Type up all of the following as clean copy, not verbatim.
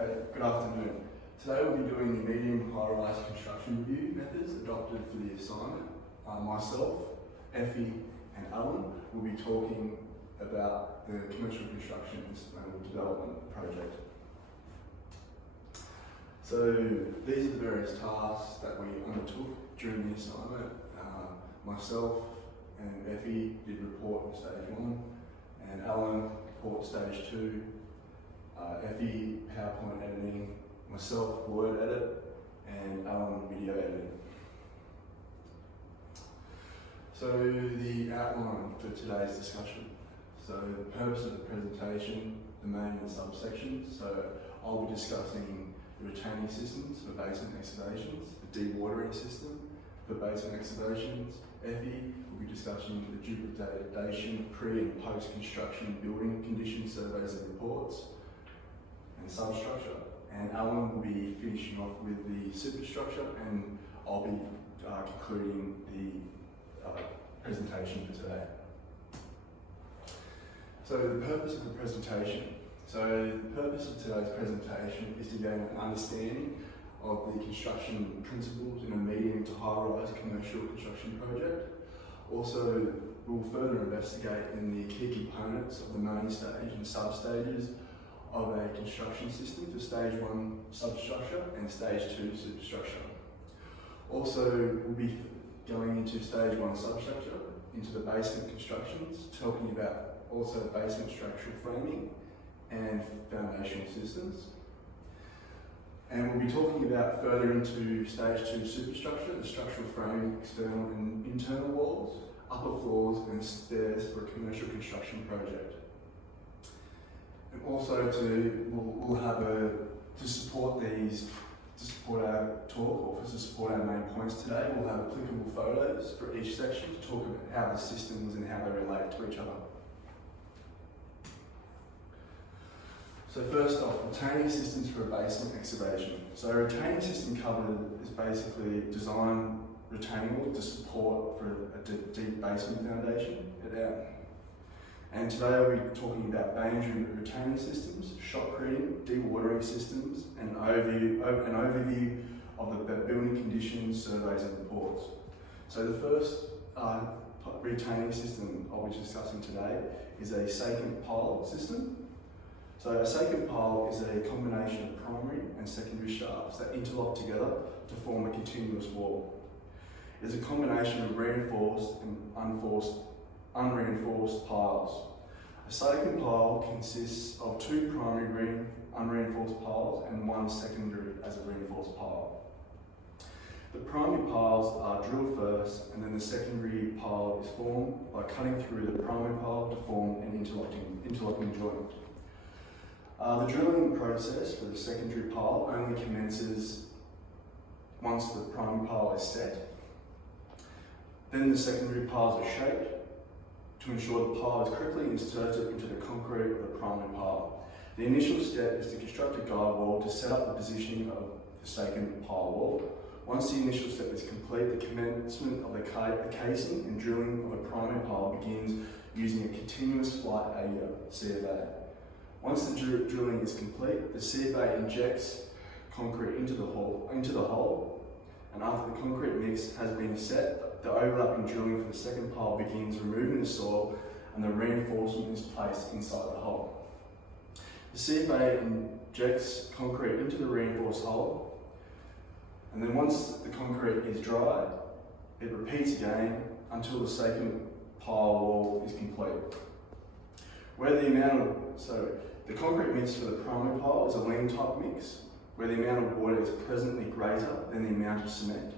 Okay, good afternoon. Today we'll be doing the medium high-rise construction review methods adopted for the assignment. Myself, Effie and Alan will be talking about the commercial construction and sustainable development project. So these are the various tasks that we undertook during the assignment. Myself and Effie did report in stage 1 and Alan report stage 2. Effie PowerPoint editing, myself word edit, and Alan video editing. So the outline for today's discussion. So the purpose of the presentation, the main and subsections. So I'll be discussing the retaining systems for basement excavations, the dewatering system for basement excavations. Effie will be discussing the duplication of pre and post-construction building condition surveys and reports and substructure. And Alan will be finishing off with the superstructure, and I'll be concluding the presentation for today. So the purpose of the presentation. So the purpose of today's presentation is to gain an understanding of the construction principles in a medium to high-rise commercial construction project. Also, we'll further investigate in the key components of the main stage and sub-stages of a construction system for stage 1 substructure and stage 2 superstructure. Also, we'll be going into stage 1 substructure, into the basement constructions, talking about also basement structural framing and foundational systems. And we'll be talking about further into stage 2 superstructure, the structural framing, external and internal walls, upper floors and stairs for a commercial construction project. And also we'll have to support our talk, or to support our main points today, we'll have applicable photos for each section to talk about how the systems and how they relate to each other. So first off, retaining systems for a basement excavation. So a retaining system cover is basically design retaining walls to support for a deep basement foundation. And today I'll be talking about boundary retaining systems, shotcreting, dewatering systems, and an overview of the building conditions, surveys and reports. So the first retaining system I'll be discussing today is a secant pile system. So a secant pile is a combination of primary and secondary shafts that interlock together to form a continuous wall. It is a combination of reinforced and unreinforced piles. A secant pile consists of 2 primary unreinforced piles and 1 secondary as a reinforced pile. The primary piles are drilled first, and then the secondary pile is formed by cutting through the primary pile to form an interlocking joint. The drilling process for the secondary pile only commences once the primary pile is set. Then the secondary piles are shaped to ensure the pile is correctly inserted into the concrete of the primary pile. The initial step is to construct a guide wall to set up the positioning of the second pile wall. Once the initial step is complete, the commencement of the casing and drilling of a primary pile begins using a continuous flight area, CFA. Once the drilling is complete, the CFA injects concrete into the hole, and after the concrete mix has been set, the overlapping drilling for the second pile begins removing the soil, and the reinforcement is placed inside the hole. The CFA injects concrete into the reinforced hole, and then once the concrete is dry, it repeats again until the second pile wall is complete. The concrete mix for the primary pile is a lean type mix, where the amount of water is presently greater than the amount of cement.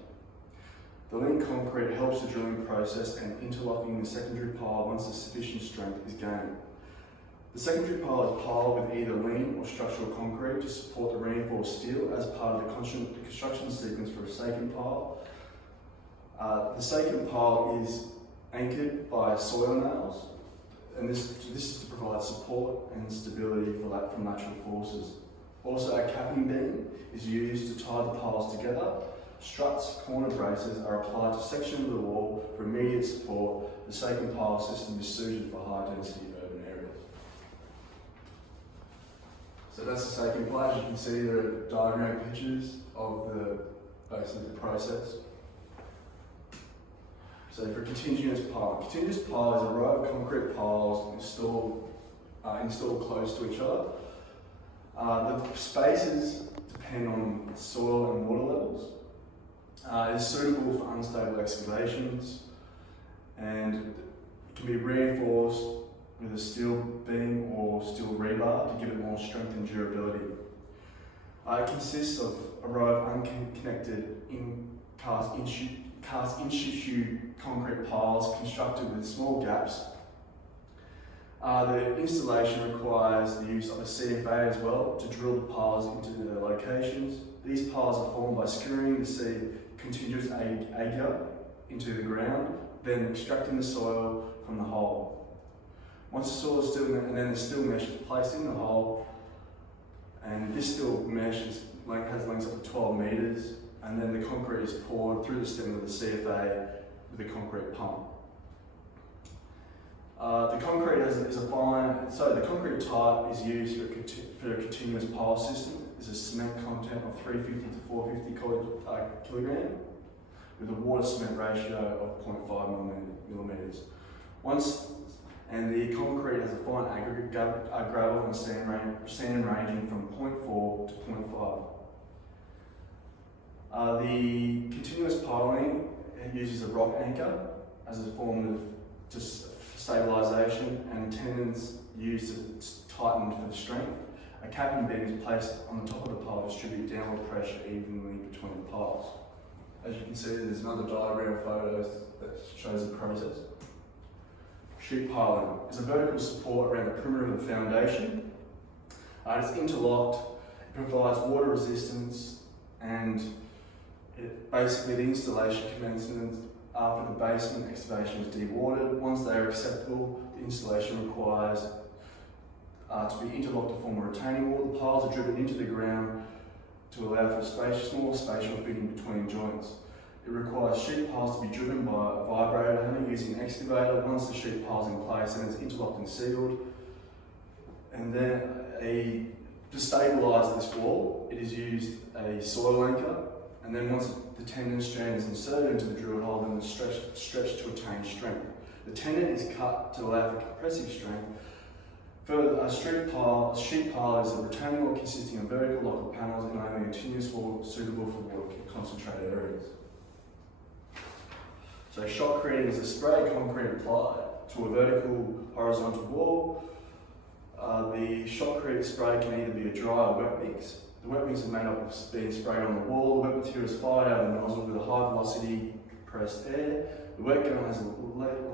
The lean concrete helps the drilling process and interlocking the secondary pile once the sufficient strength is gained. The secondary pile is piled with either lean or structural concrete to support the reinforced steel as part of the construction sequence for a secant pile. The secant pile is anchored by soil nails, and this is to provide support and stability from natural forces. Also, a capping beam is used to tie the piles together. Struts, corner braces are applied to sections of the wall for immediate support. The secant pile system is suited for high density urban areas. So that's the second part. As you can see, there are diagram pictures of basically the process. So for a continuous pile is a row of concrete piles installed close to each other. The spaces depend on soil and water levels. It is suitable for unstable excavations, and it can be reinforced with a steel beam or steel rebar to give it more strength and durability. It consists of a row of unconnected cast in situ concrete piles constructed with small gaps. The installation requires the use of a CFA as well to drill the piles into their locations. These piles are formed by screwing the continuous agar into the ground, then extracting the soil from the hole. Once the soil is still, and then the steel mesh is placed in the hole, and this steel mesh has lengths up to 12 metres, and then the concrete is poured through the stem of the CFA with a concrete pump. The concrete the concrete type is used for a continuous pile system. There's a cement content of 350 to 450 kilogram with a water cement ratio of 0.5 millimetres. And the concrete has a fine aggregate gravel and sand ranging from 0.4 to 0.5. The continuous piling uses a rock anchor as a form of stabilisation, and tendons used to tighten for the strength. A capping beam is placed on the top of the pile to distribute downward pressure evenly between the piles. As you can see, there's another diagram photo that shows the process. Sheet piling is a vertical support around the perimeter of the foundation. It's interlocked, it provides water resistance, and basically the installation commences after the basement excavation is dewatered. Once they are acceptable, the installation requires to be interlocked to form a retaining wall. The piles are driven into the ground to allow for small spatial fitting between joints. It requires sheet piles to be driven by a vibrator hammer using an excavator. Once the sheet pile's in place, then it's interlocked and sealed. And then to stabilise this wall, it is used a soil anchor. And then once the tendon strand is inserted into the drill hole, then it's stretched to attain strength. The tendon is cut to allow for compressive strength. Further, a sheet pile is a retaining wall consisting of vertical lockable panels and only a continuous wall suitable for water concentrated areas. So shotcreting is a spray concrete applied to a vertical horizontal wall. The shotcrete spray can either be a dry or wet mix. The wet mix is made up of being sprayed on the wall. The wet material is fired out of the nozzle with a high velocity compressed air. The wet gun has a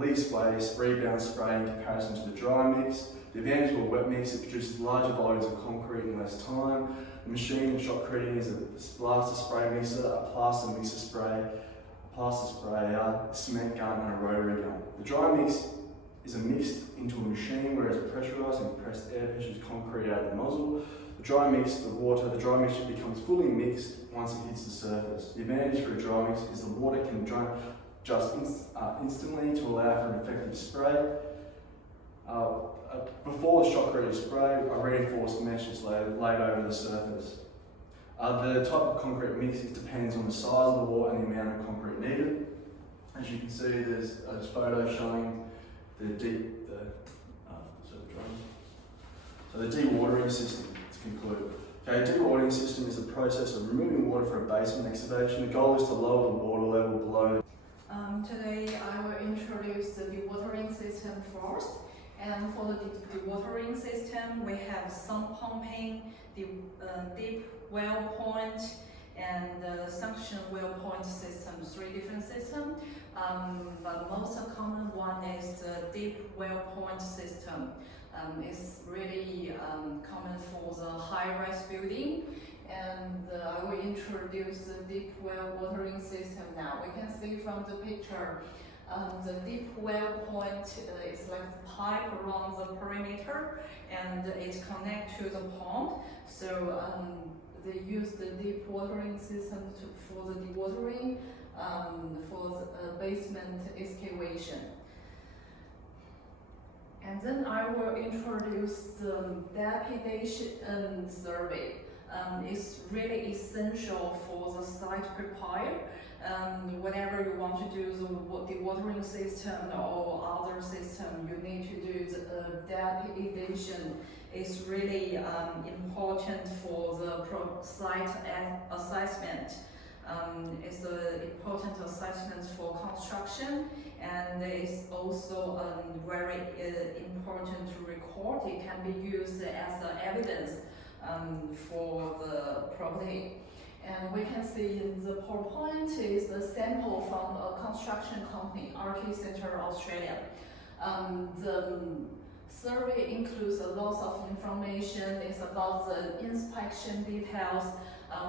least waste rebound spray in comparison to the dry mix. The advantage of a wet mix, it produces larger volumes of concrete in less time. The machine of shotcreting is a blaster spray mixer, a plaster mixer spray, a plaster sprayer, a cement gun and a rotary gun. The dry mix is mixed into a machine, whereas pressurised and compressed air pushes concrete out of the nozzle. The dry mixture becomes fully mixed once it hits the surface. The advantage for a dry mix is the water can dry just instantly to allow for an effective spray. Before the shotcrete is sprayed, a reinforced mesh is laid over the surface. The type of concrete mix depends on the size of the wall and the amount of concrete needed. As you can see, there's a photo showing the dewatering system to conclude. Okay, a dewatering system is a process of removing water from a basement excavation. The goal is to lower the water level below. Today I will introduce the dewatering system first. And for the dewatering system, we have sump pumping, the deep well point, and the suction well point system, 3 different systems. But the most common one is the deep well point system. It's really common for the high-rise building. And I will introduce the deep well watering system now. We can see from the picture, the deep well point is like the pipe around the perimeter, and it connects to the pond. So they use the deep watering system for the dewatering for the basement excavation. And then I will introduce the depredation survey. It's really essential for the site prepare. Whenever you want to do the watering system or other system, you need to do the depredation. It's really important for the site assessment. It's an important assessment for construction, and it's also very important to record. It can be used as evidence for the property. And we can see the PowerPoint is a sample from a construction company, Archi Center Australia. The survey includes a lot of information. It's about the inspection details.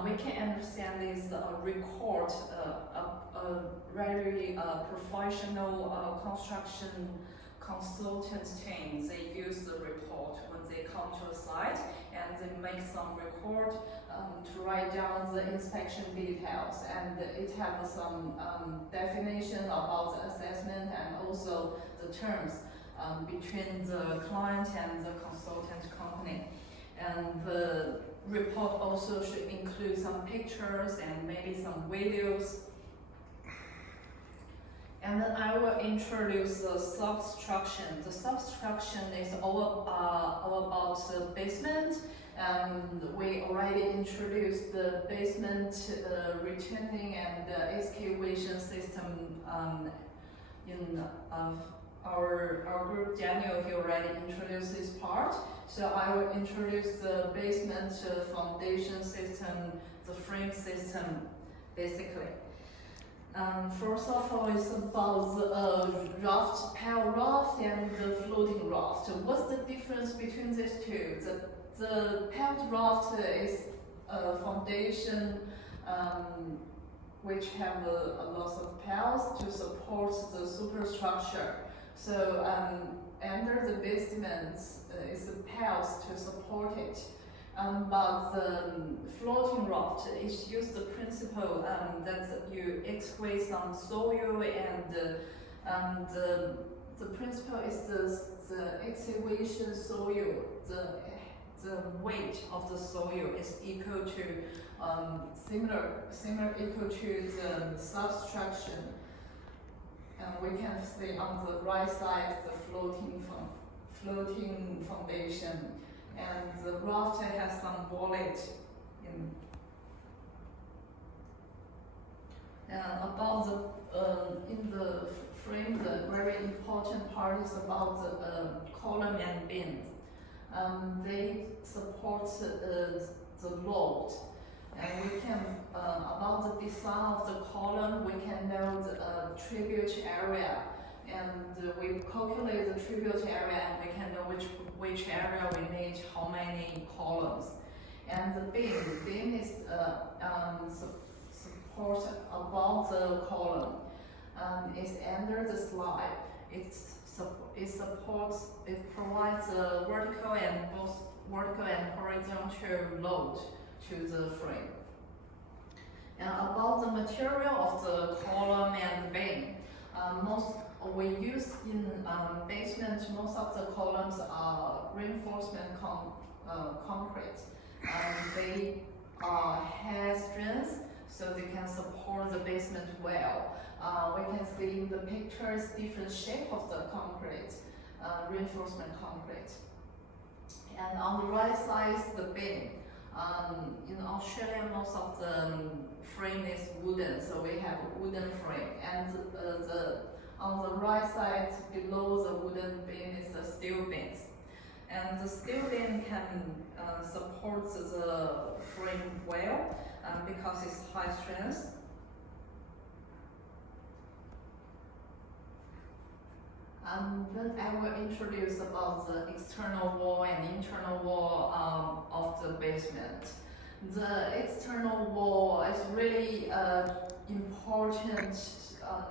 We can understand this record a very professional construction consultant team. They use the report when they come to a site, and they make some record to write down the inspection details, and it has some definition about the assessment and also the terms between the client and the consultant company. And the report also should include some pictures and maybe some videos. And then I will introduce the substructure. The substructure is all about the basement. We already introduced the basement retaining and excavation system in our group. Daniel, he already introduced this part. So I will introduce the basement foundation system, the frame system, basically. First of all, it's about the raft, pile raft and the floating raft. What's the difference between these two? The piled raft is a foundation which have a lot of piles to support the superstructure. So under the basement is the piles to support it. But the floating raft is used the principle that you excavate some soil, and the principle is the excavation soil, the weight of the soil is equal to similar equal to the subtraction. And we can see on the right side the floating foundation. And the raft has some bullet in. And about the in the frame, the very important part is about the column and beam. They support the load, and we can about the design of the column. We can know the tribute area, and we calculate the tribute area, and we can know which area we need, how many columns. And the beam is support above the column. It's under the slab. It provides a vertical and horizontal load to the frame. And about the material of the column and beam, we use in basement, most of the columns are reinforcement concrete. They have strength, so they can support the basement well. We can see in the pictures different shape of the concrete, reinforcement concrete. And on the right side is the beam. In Australia, most of the frame is wooden, so we have a wooden frame. And on the right side below the wooden beam is the steel beams. And the steel beam can support the frame well because it's high strength. Then I will introduce about the external wall and internal wall of the basement. The external wall is really important.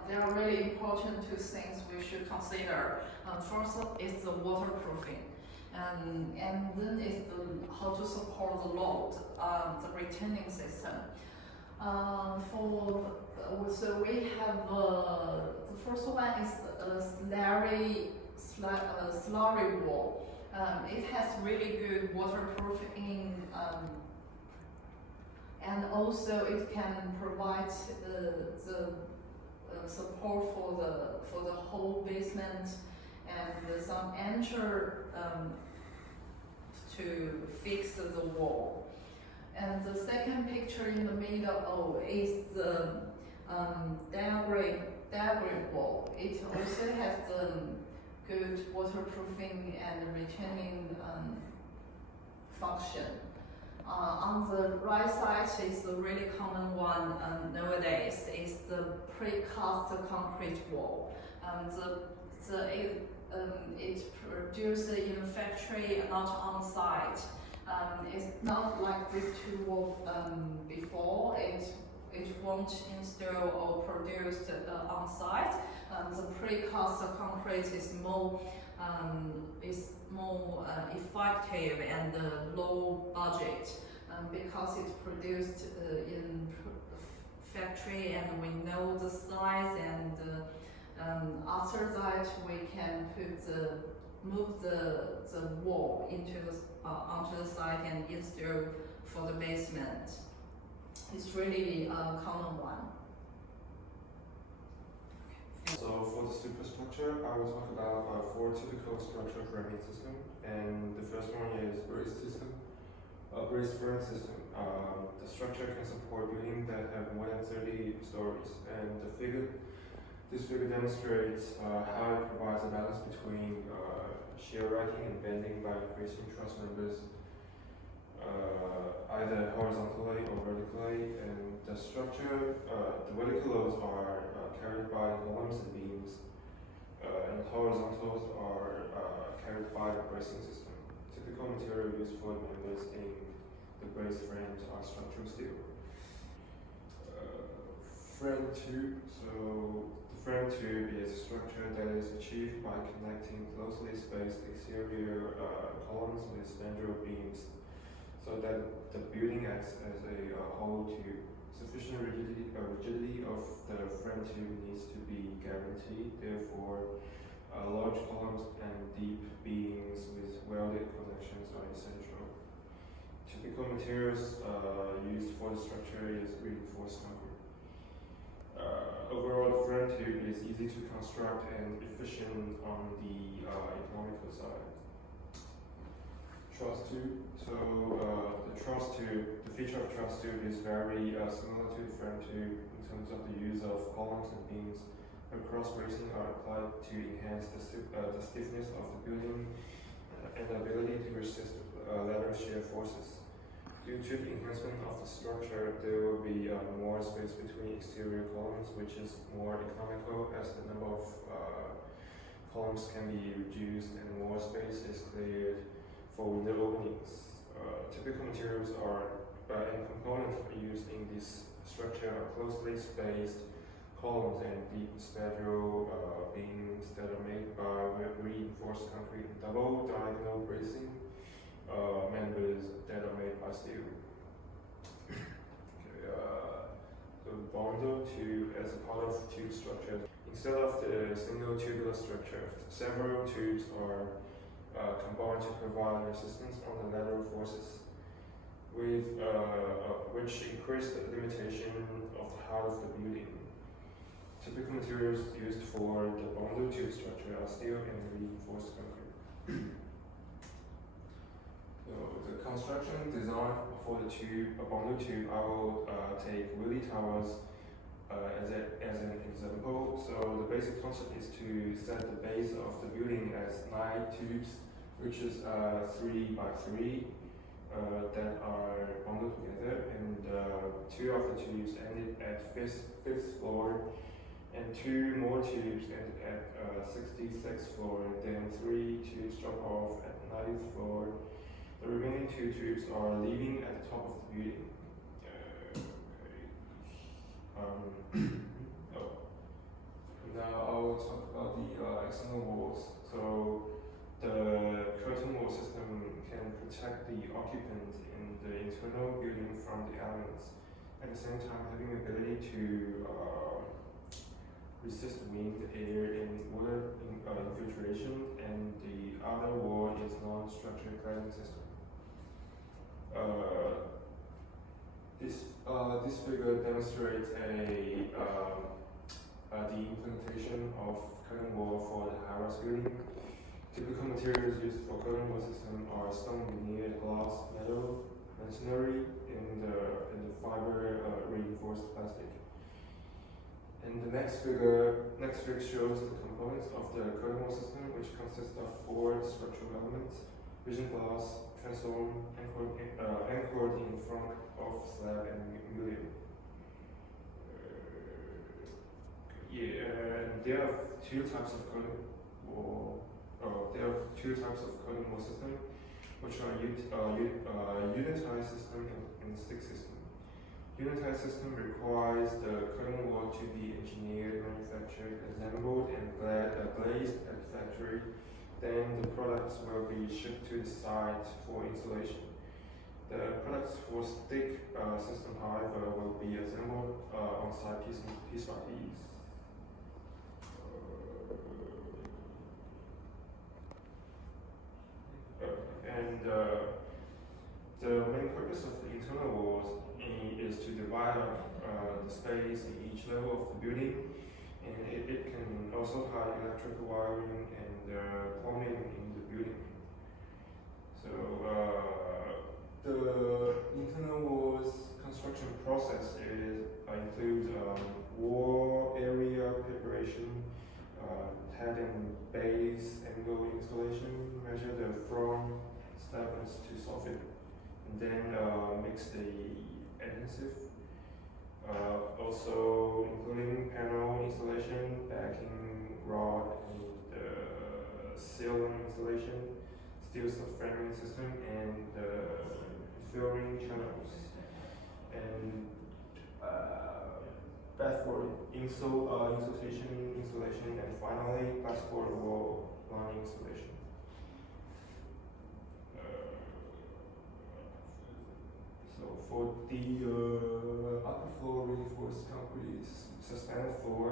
There are really important two things we should consider. First is the waterproofing, and then is how to support the load, the retaining system. So we have the first one is slurry slurry wall. It has really good waterproofing, and also it can provide the support for the whole basement, and some anchor to fix the wall. And the second picture in the middle is the diagram wall. It also has the good waterproofing and retaining function. On the right side is the really common one nowadays, is the precast concrete wall. It's produced in factory, not on site. It's not like these two walls before. It won't install or produce on site. The precast concrete is more effective and low budget because it's produced in factory, and we know the size, and after that we can move the wall onto the site and install for the basement. It's really a common one. So for the superstructure, I will talk about 4 typical structural framing systems, and the first one is braced system. Braced frame system. The structure can support buildings that have more than 30 stories, and this figure demonstrates how it provides a balance between shear racking and bending by increasing truss members either horizontally or vertically, and the structure, the vertical loads are carried by columns and beams, and horizontals are carried by the bracing system. Typical material used for members in the braced frames are structural steel. Frame tube. So the frame tube is a structure that is achieved by connecting closely spaced exterior columns with spandrel beams, so that the building acts as a whole tube. Sufficient rigidity of the frame tube needs to be guaranteed. Therefore, large columns and deep beams with welded connections are essential. Typical materials used for the structure is reinforced concrete. Overall, the frame tube is easy to construct and efficient on the economical side. Truss tube. So the feature of truss tube is very similar to the frame tube in terms of the use of columns and beams. Cross bracing are applied to enhance the stiffness of the building and the ability to resist lateral shear forces. Due to the enhancement of the structure, there will be more space between exterior columns, which is more economical as the number of columns can be reduced and more space is cleared for window openings. Typical materials and components used in this structure are closely spaced columns and deep spandrel beams that are made by reinforced concrete and double diagonal bracing members that are made by steel. So bundle tube as a part of tube structure. Instead of the single tubular structure, several tubes are combined to provide resistance on the lateral forces, with which increase the limitation of the height of the building. Typical materials used for the bundle tube structure are steel and reinforced concrete. So the construction design for the bundle tube, I will take Willy Towers as an example. So the basic concept is to set the base of the building as 9 tubes, which is 3 by 3 that are bundled together, and 2 of the tubes ended at 5th floor, and 2 more tubes ended at 66th floor, then 3 tubes drop off at 90th floor. The remaining 2 tubes are leaving at the top of the building. Now I will talk about the external walls. So the curtain wall system can protect the occupant in the internal building from the elements, at the same time having the ability to resist wind, air, and water infiltration, and the other wall is non-structured cladding system. This figure demonstrates the implementation of curtain wall for the high-rise building. Typical materials used for curtain wall system are stone, veneer, glass, metal, masonry, and the fiber reinforced plastic. And the next figure shows the components of the curtain wall system, which consists of 4 structural elements: vision glass, transom, anchored in front of slab and mullion. There are 2 types of curtain wall. There are 2 types of curtain wall system, which are unitized system and stick system. Unitized system requires the curtain wall to be engineered, manufactured, assembled, and glazed at the factory. Then the products will be shipped to the site for installation. The products for stick system, however, will be assembled on site piece by piece. The main purpose of the internal walls is to divide up the space in each level of the building, and it can also hide electrical wiring and plumbing in the building. So the internal walls construction process includes wall area preparation, head and base angle installation, measure the front stability to soften, and then mix the adhesive. Also including panel installation, backing rod, and ceiling installation, steel subframing system, and filtering channels, and bathroom installation, and finally plasterboard wall lining installation. So for the upper floor reinforced concrete suspended floor,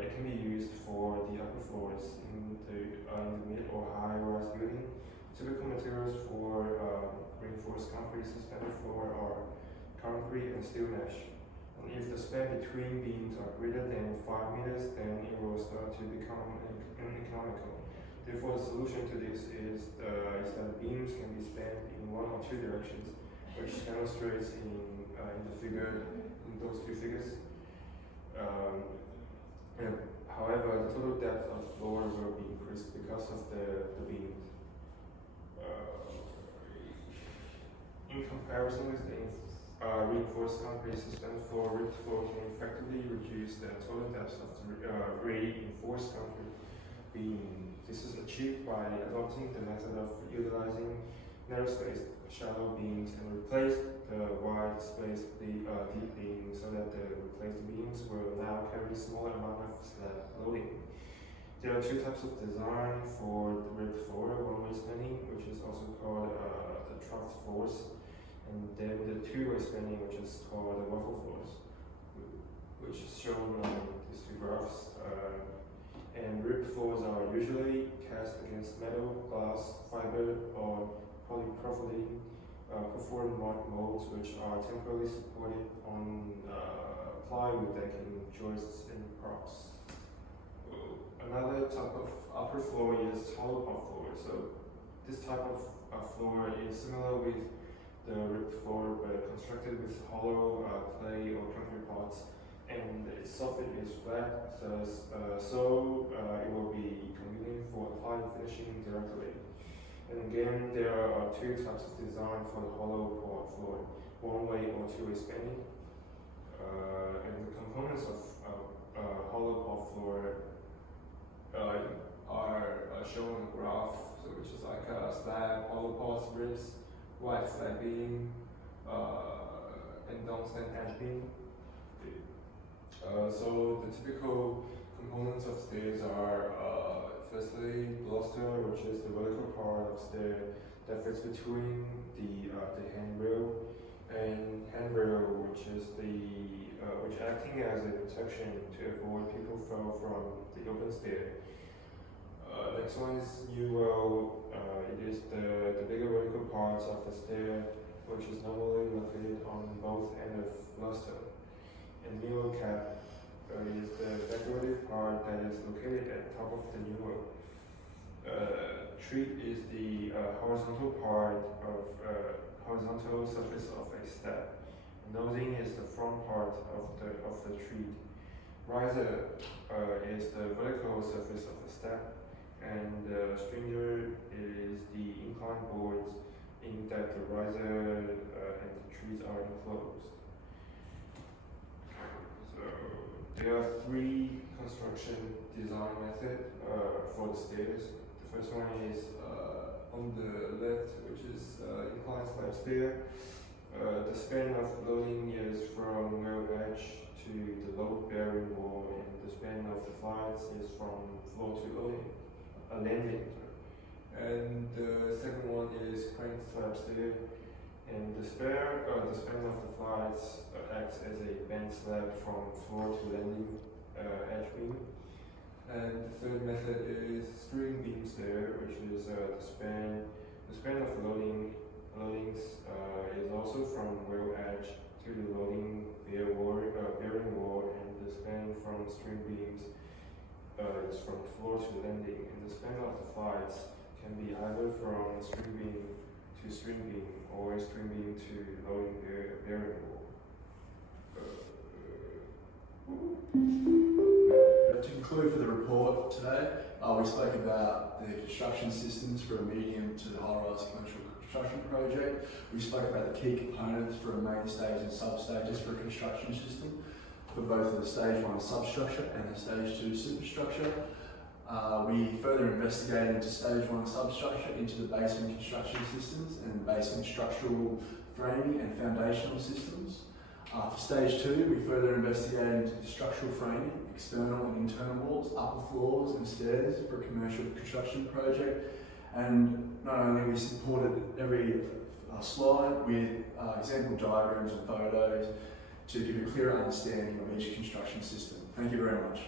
it can be used for the upper floors in the mid or high rise building. Typical materials for reinforced concrete suspended floor are concrete and steel mesh. And if the span between beams are greater than 5 meters, then it will start to become uneconomical. Therefore, the solution to this is that beams can be spanned in 1 or 2 directions, which demonstrates in those 2 figures. However, the total depth of the floor will be increased because of the beams. In comparison with the reinforced concrete suspended floor, ribbed floor can effectively reduce the total depth of the reinforced concrete beam. This is achieved by adopting the method of utilizing narrow-spaced shallow beams and replace the wide-spaced deep beams so that the replaced beams will now carry smaller amount of slab loading. There are 2 types of design for the ribbed floor: one-way spanning, which is also called the trough floors, and then the 2-way spanning, which is called the waffle floors, which is shown on these 2 graphs. And ribbed floors are usually cast against metal, glass, fiber, or polypropylene performed molds, which are temporarily supported on plywood decking, joists, and props. Another type of upper floor is hollow pot floor. So this type of floor is similar with the ribbed floor, but constructed with hollow clay or concrete pots, and its soffit is flat, so it will be convenient for applying finishing directly. And again, there are 2 types of design for the hollow pot floor: one-way or 2-way spanning. And the components of hollow pot floor are shown in the graph, so which is like a slab, hollow pots, ribs, wide slab beam, and downstand edge beam. So the typical components of stairs are firstly baluster, which is the vertical part of stair that fits between the handrail and handrail, which is which acting as a protection to avoid people fall from the open stair. Next one is new well. It is the bigger vertical parts of the stair, which is normally located on both ends of luster. And new well cap is the decorative part that is located at the top of the new well. Treat is the horizontal part of horizontal surface of a step. Nosing is the front part of the treat. Riser is the vertical surface of the step, and stringer is the inclined boards in that the riser and the trees are enclosed. So there are three construction design methods for the stairs. The first one is on the left, which is inclined slab stair. The span of loading is from well edge to the load bearing wall, and the span of the flights is from floor to landing. And the second one is crane slab stair, and the span of the flights acts as a bent slab from floor to landing edge beam. And the third method is string beam stair, which is the span of loadings is also from well edge to the loading bearing wall, and the span from string beams is from floor to landing, and the span of the flights can be either from string beam to string beam or string beam to loading bearing wall. To conclude for the report today, we spoke about the construction systems for a medium to high-rise commercial construction project. We spoke about the key components for a main stage and substages for a construction system for both the stage 1 substructure and the stage 2 superstructure. We further investigated into stage 1 substructure, into the basement construction systems and basement structural framing and foundational systems. For stage 2, we further investigated into the structural framing, external and internal walls, upper floors and stairs for a commercial construction project. And not only we supported every slide with example diagrams and photos to give a clearer understanding of each construction system. Thank you very much.